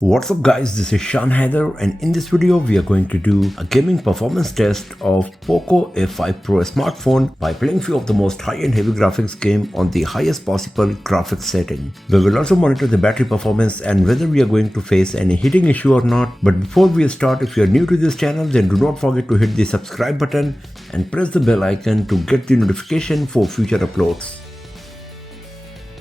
What's up guys, this is Shan Haider, and in this video we are going to do a gaming performance test of Poco F5 Pro smartphone by playing few of the most high-end heavy graphics game on the highest possible graphics setting. We will also monitor the battery performance and whether we are going to face any heating issue or not. But before we start, if you are new to this channel, then do not forget to hit the subscribe button and press the bell icon to get the notification for future uploads.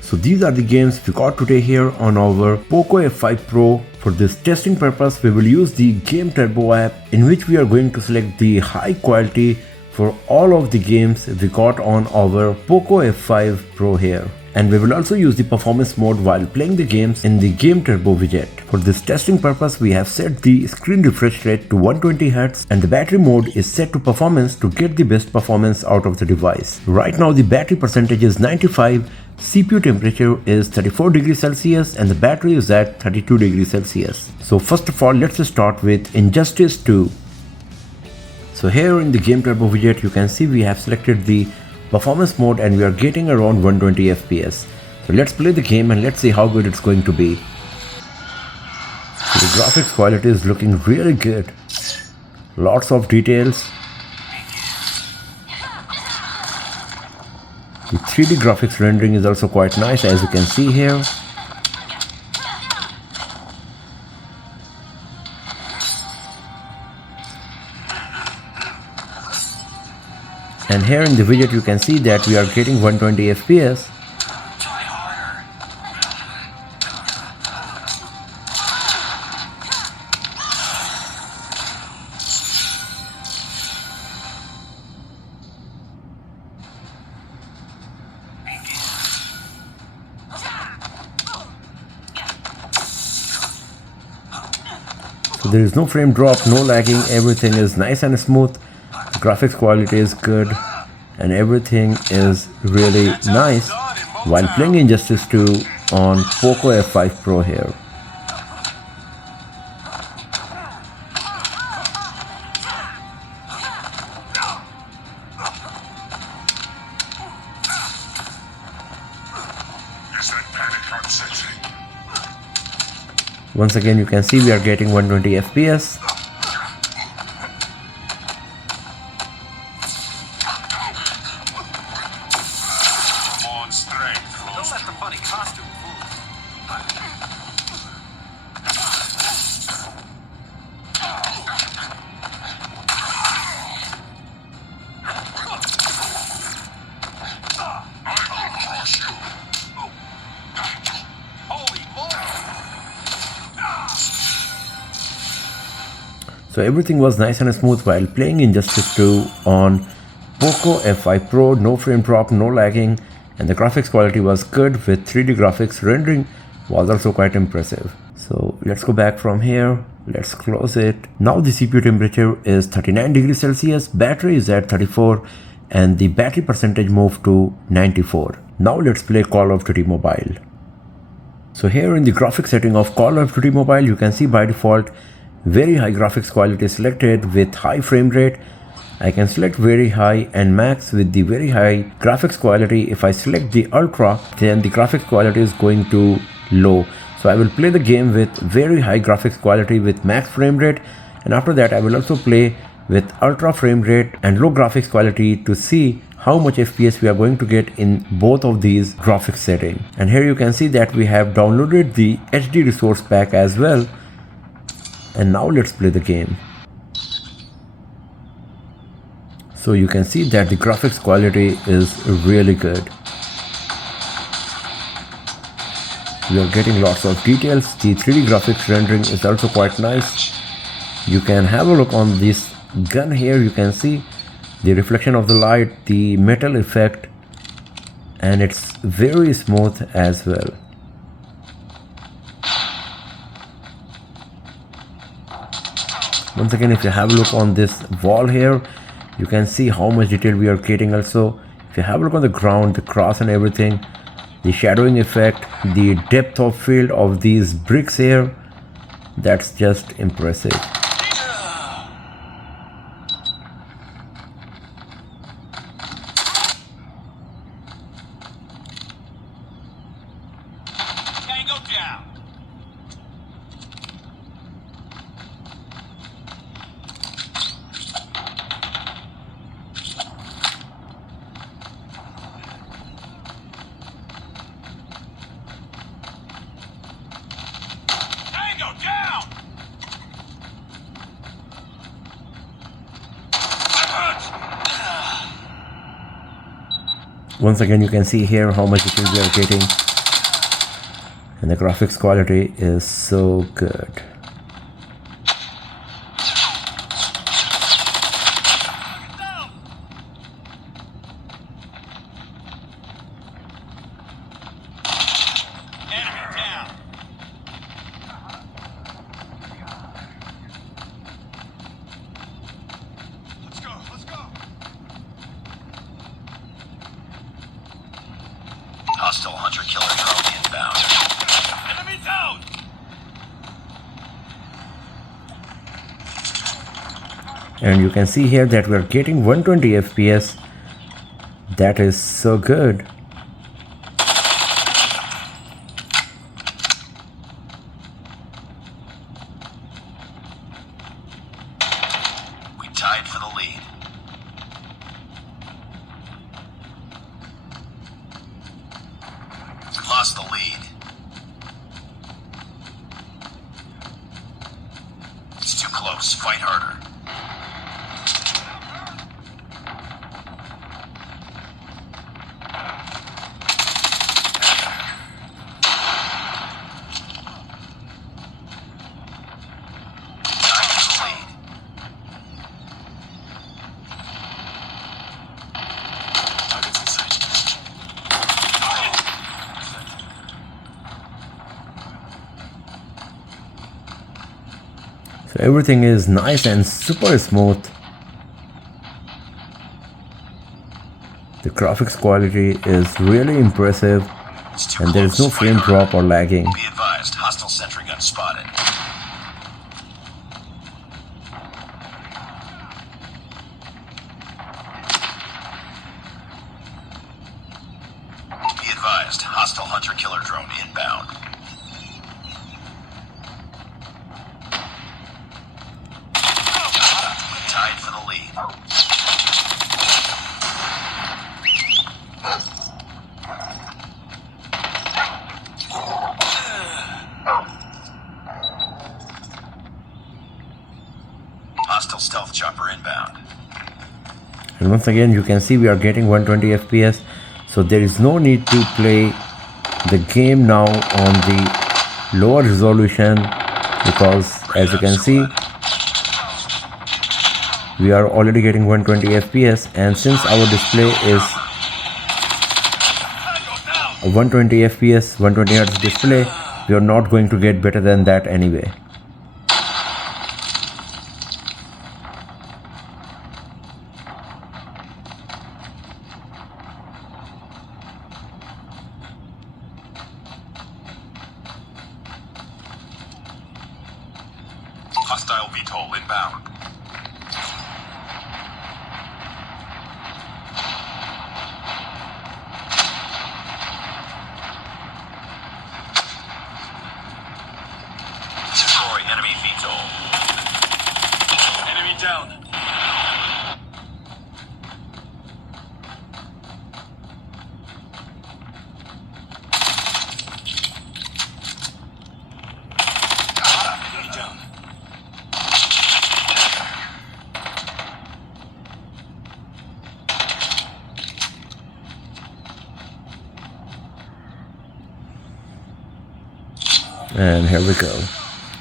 So these are the games we got today here on our Poco F5 Pro. For this testing purpose, we will use the Game Turbo app, in which we are going to select the high quality for all of the games we got on our Poco F5 Pro here. And we will also use the performance mode while playing the games in the Game Turbo widget. For this testing purpose, we have set the screen refresh rate to 120Hz and the battery mode is set to performance to get the best performance out of the device. Right now the battery percentage is 95, CPU temperature is 34 degrees Celsius and the battery is at 32 degrees Celsius. So first of all, let's start with Injustice 2. So here in the Game Turbo widget, you can see we have selected the performance mode and we are getting around 120 FPS. So let's play the game and let's see how good it's going to be. So the graphics quality is looking really good. Lots of details. The 3D graphics rendering is also quite nice, as you can see here. And here in the widget you can see that we are getting 120 FPS. So there is no frame drop, no lagging, everything is nice and smooth. The graphics quality is good and everything is really nice while playing Injustice 2 on Poco F5 Pro here. Once again you can see we are getting 120 FPS. Don't let the funny costume fool. So everything was nice and smooth while playing Injustice 2 on Poco F5 Pro, no frame drop, no lagging, and the graphics quality was good with 3D graphics. Rendering was also quite impressive. So let's go back from here, let's close it. Now the CPU temperature is 39 degrees Celsius, battery is at 34 and the battery percentage moved to 94. Now let's play Call of Duty Mobile. So here in the graphics setting of Call of Duty Mobile, you can see by default very high graphics quality selected with high frame rate. I can select very high and max with the very high graphics quality. If I select the ultra, then the graphics quality is going to low. So I will play the game with very high graphics quality with max frame rate, and after that I will also play with ultra frame rate and low graphics quality to see how much FPS we are going to get in both of these graphics settings. And here you can see that we have downloaded the HD resource pack as well. And now let's play the game. So you can see that the graphics quality is really good. We are getting lots of details. The 3D graphics rendering is also quite nice. You can have a look on this gun here. You can see the reflection of the light, the metal effect, and it's very smooth as well. Once again, if you have a look on this wall here, you can see how much detail we are getting. Also, if you have a look on the ground, the cross and everything, the shadowing effect, the depth of field of these bricks here, that's just impressive. Tango down. Once again, you can see here how much detail we are getting, and the graphics quality is so good. Hostile hunter-killer drone inbound. Enemy down! And you can see here that we are getting 120 FPS. That is so good. We tied for the lead. We lost the lead. It's too close. Fight harder. Tied for the lead. Target's in sight. So everything is nice and super smooth. The graphics quality is really impressive, It's too and there is no close. Fight frame harder. drop or lagging. Be advised, hostile sentry gun spotted. Be advised, hostile hunter-killer drone inbound. Tied for the lead. Hostile stealth chopper inbound. And once again, you can see we are getting 120 FPS. So there is no need to play the game now on the lower resolution, because as you can see, we are already getting 120 FPS, and since our display is a 120 FPS 120 Hz display, we are not going to get better than that anyway. Hostile VTOL inbound. Destroy enemy VTOL. Enemy down. Enemy down. And here we go.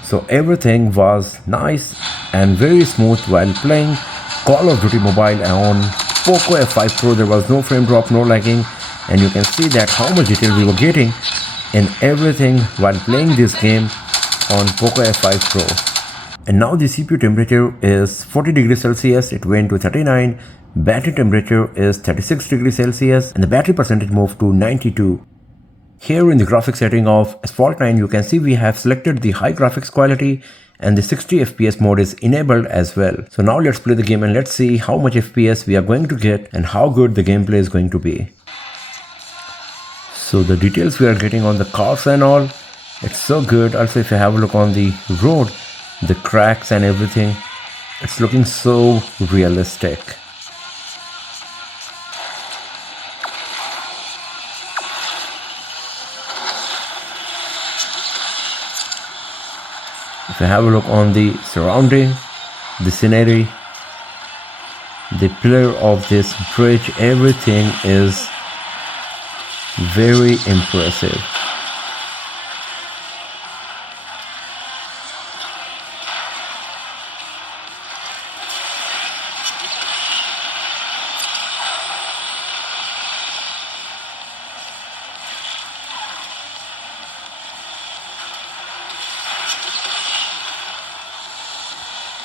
So everything was nice and very smooth while playing Call of Duty Mobile on Poco F5 Pro. There was no frame drop, no lagging, and you can see that how much detail we were getting in everything while playing this game on Poco F5 Pro. And now the CPU temperature is 40 degrees Celsius, it went to 39. Battery temperature is 36 degrees Celsius, and the battery percentage moved to 92. Here in the graphics setting of Asphalt 9, you can see we have selected the high graphics quality, and the 60 FPS mode is enabled as well. So now let's play the game and let's see how much FPS we are going to get and how good the gameplay is going to be. So the details we are getting on the cars and all, it's so good. Also, if you have a look on the road, the cracks and everything, it's looking so realistic. If you have a look on the surrounding, the scenery, the pillar of this bridge, everything is Very impressive.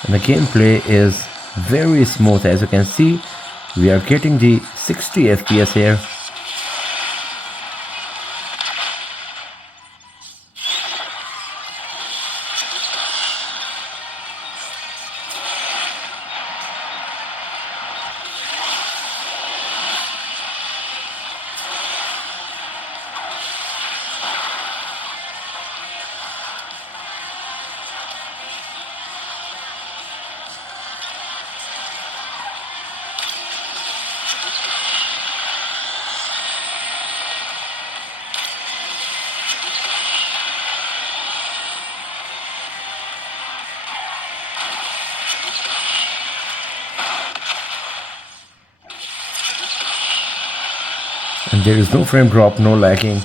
And the gameplay is very smooth. As you can see, we are getting the 60 FPS here. And there is no frame drop, no lagging.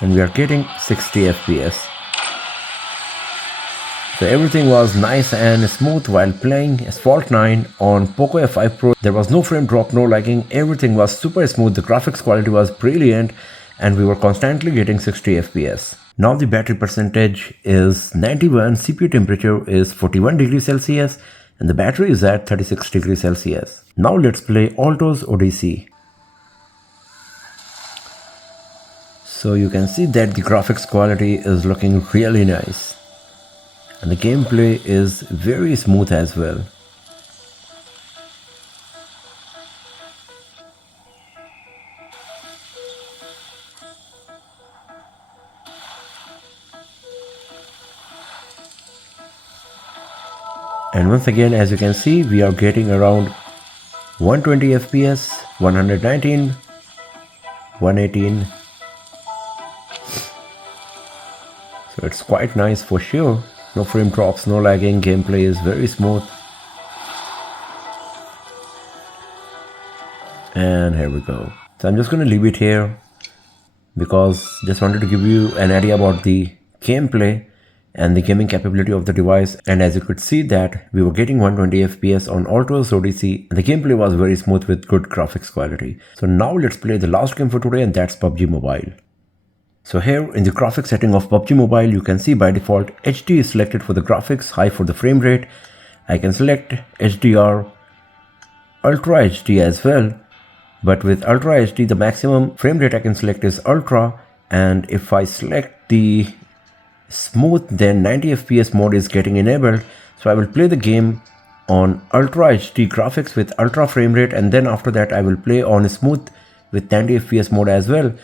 And we are getting 60 FPS. So everything was nice and smooth while playing Asphalt 9 on Poco F5 Pro. There was no frame drop, no lagging, everything was super smooth, the graphics quality was brilliant, and we were constantly getting 60 FPS. Now the battery percentage is 91, CPU temperature is 41 degrees Celsius, and the battery is at 36 degrees Celsius. Now let's play Alto's Odyssey. So you can see that the graphics quality is looking really nice. And the gameplay is very smooth as well. And once again, as you can see, we are getting around 120 FPS, 119, 118. So it's quite nice for sure. No frame drops, no lagging, gameplay is very smooth. And here we go. So I'm just going to leave it here because just wanted to give you an idea about the gameplay and the gaming capability of the device. And as you could see that we were getting 120 FPS on Alto's Odyssey, and the gameplay was very smooth with good graphics quality. So now let's play the last game for today, and that's PUBG Mobile. So here in the graphics setting of PUBG Mobile, you can see by default HD is selected for the graphics, high for the frame rate. I can select HDR, Ultra HD as well, but with Ultra HD the maximum frame rate I can select is Ultra, and if I select the smooth then 90 FPS mode is getting enabled. So I will play the game on Ultra HD graphics with Ultra frame rate, and then after that I will play on smooth with 90 FPS mode as well,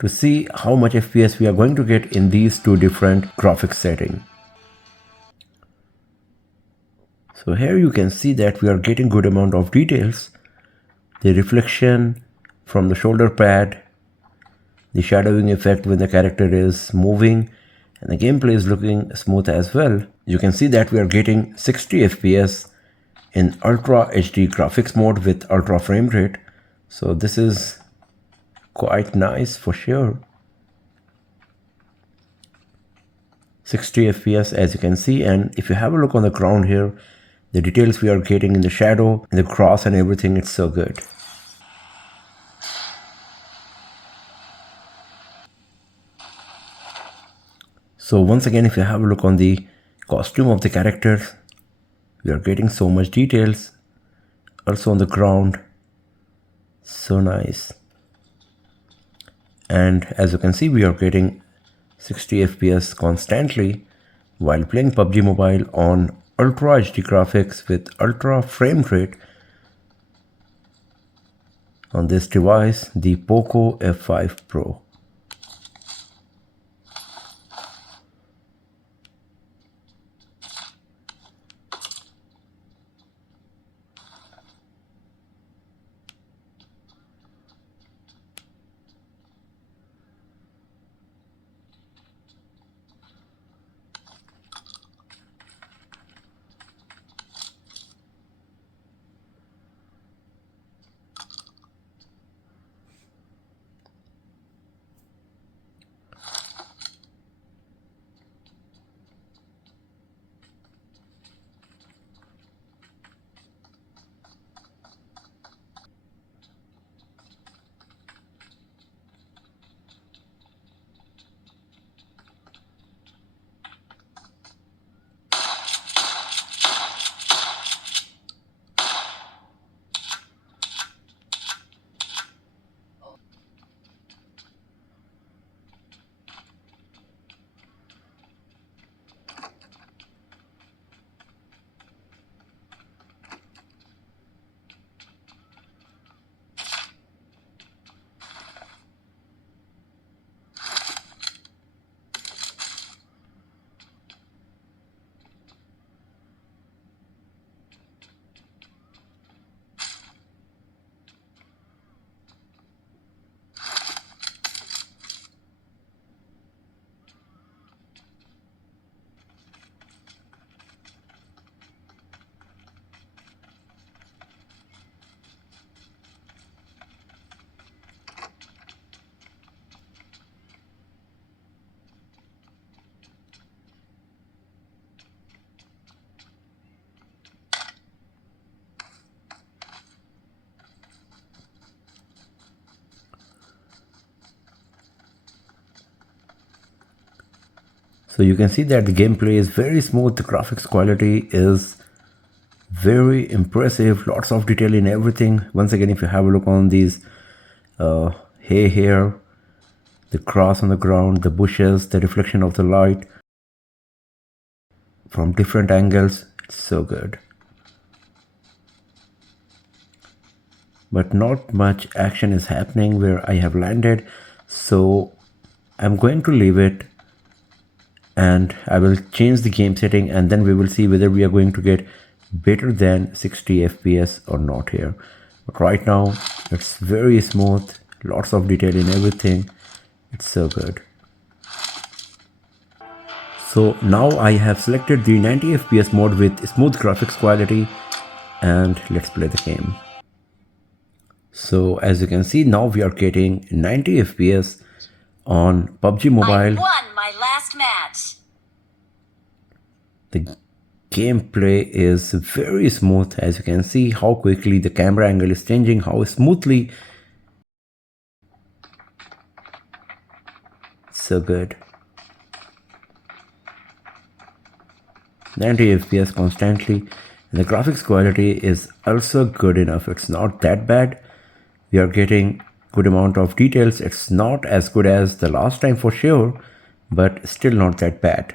to see how much FPS we are going to get in these two different graphics settings. So here you can see that we are getting good amount of details. The reflection from the shoulder pad, the shadowing effect when the character is moving, and the gameplay is looking smooth as well. You can see that we are getting 60 FPS in Ultra HD graphics mode with Ultra frame rate. So this is quite nice for sure. 60 FPS as you can see, and if you have a look on the ground here, the details we are getting in the shadow, in the grass and everything, it's so good. So once again, if you have a look on the costume of the characters, we are getting so much details. Also on the ground, so nice. And as you can see, we are getting 60 FPS constantly while playing PUBG Mobile on Ultra HD graphics with Ultra frame rate on this device, the Poco F5 Pro. So you can see that the gameplay is very smooth, the graphics quality is very impressive, lots of detail in everything. Once again, if you have a look on these hay here, the grass on the ground, the bushes, the reflection of the light from different angles, it's so good. But not much action is happening where I have landed, so I'm going to leave it and I will change the game setting, and then we will see whether we are going to get better than 60 FPS or not here. But right now it's very smooth, lots of detail in everything, it's so good. So now I have selected the 90 FPS mode with smooth graphics quality, and let's play the game. So as you can see, now we are getting 90 FPS on PUBG Mobile. I won my last match. The gameplay is very smooth, as you can see how quickly the camera angle is changing, how smoothly. So good. 90 FPS constantly, and the graphics quality is also good enough. It's not that bad. We are getting good amount of details. It's not as good as the last time for sure, but still not that bad.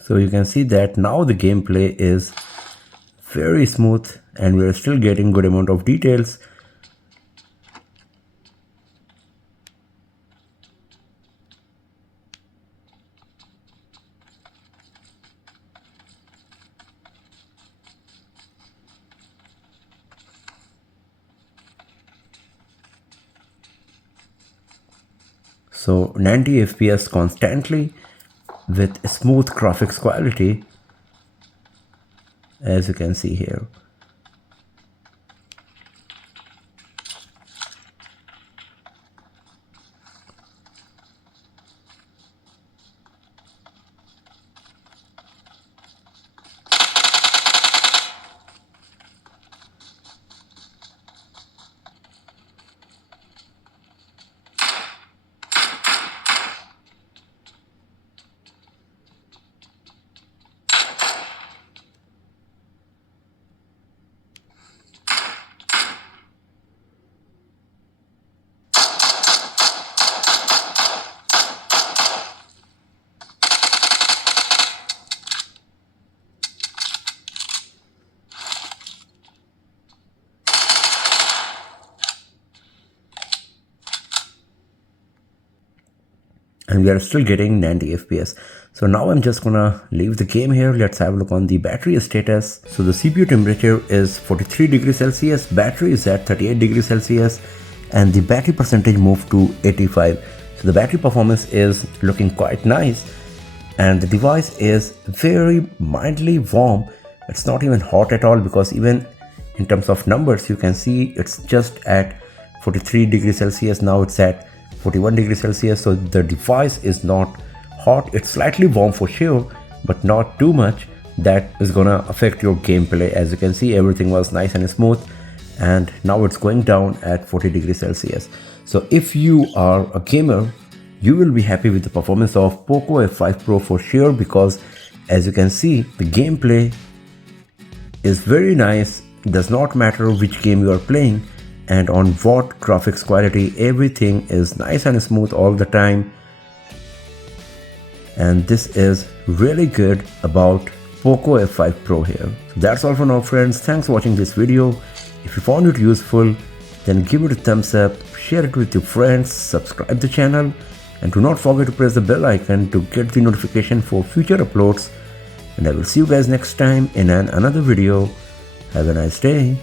So you can see that now the gameplay is very smooth and we are still getting good amount of details. So 90 FPS constantly with smooth graphics quality, as you can see here. And we are still getting 90 FPS. So now I'm just gonna leave the game here. Let's have a look on the battery status. So the CPU temperature is 43 degrees Celsius, battery is at 38 degrees Celsius, and the battery percentage moved to 85. So the battery performance is looking quite nice, and the device is very mildly warm. It's not even hot at all, because even in terms of numbers you can see it's just at 43 degrees Celsius. Now it's at 41 degrees Celsius, so the device is not hot. It's slightly warm for sure, but not too much that is gonna affect your gameplay. As you can see, everything was nice and smooth, and now it's going down at 40 degrees Celsius. So if you are a gamer, you will be happy with the performance of Poco F5 Pro for sure, because as you can see, the gameplay is very nice. It does not matter which game you are playing and on what graphics quality, everything is nice and smooth all the time. And this is really good about Poco F5 Pro here. So that's all for now, friends. Thanks for watching this video. If you found it useful, then give it a thumbs up, share it with your friends, subscribe the channel, and do not forget to press the bell icon to get the notification for future uploads. And I will see you guys next time in another video. Have a nice day.